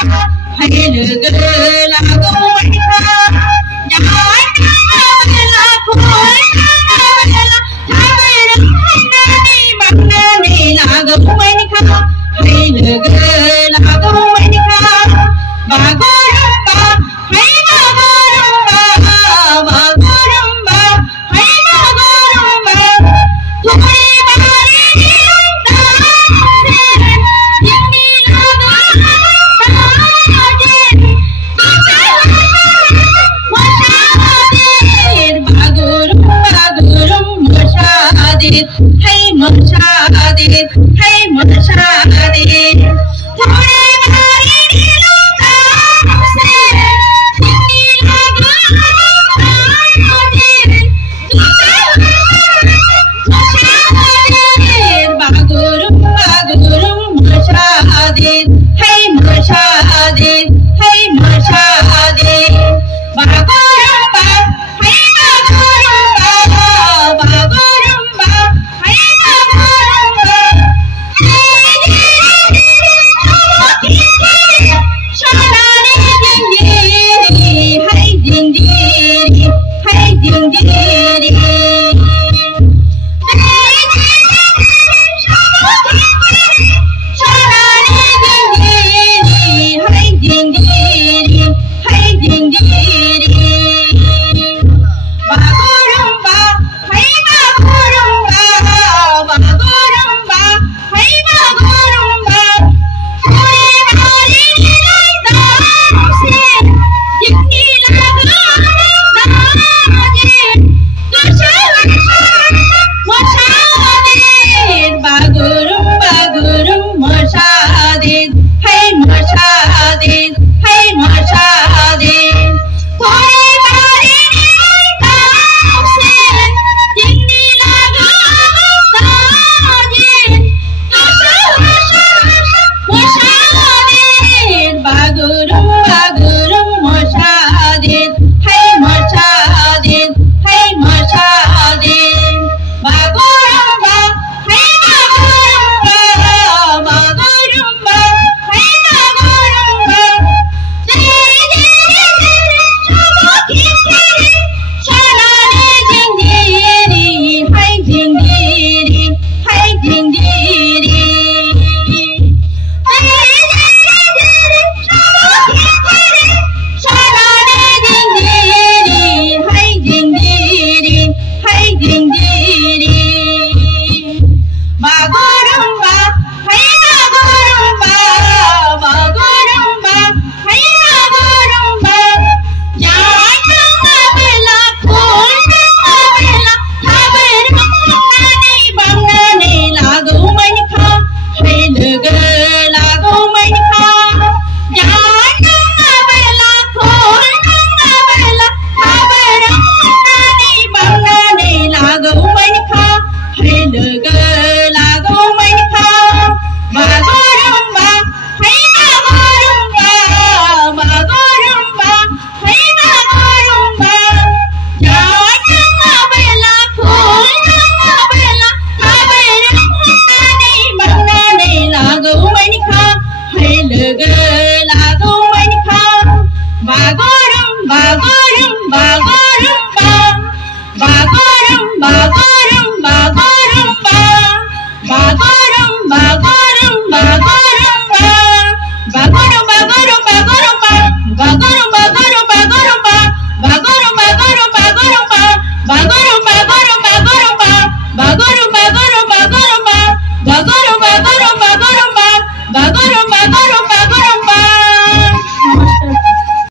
हैल लागो मणका जायला खोल थावर नानी बंगने लागो मणका हैल लागो मणका बागोरंबा है बागोरंबा बागोरंबा है बागोरंबा तुम्हारे बारे hey mashade hey mashade thore bari diloka se chini lago mashade bagurum bagurum mashade hey mashade hey mashade bagurumba hey bagurumba bagurumba Bagurum, bagurum, bagurum, bagurum, bagurum,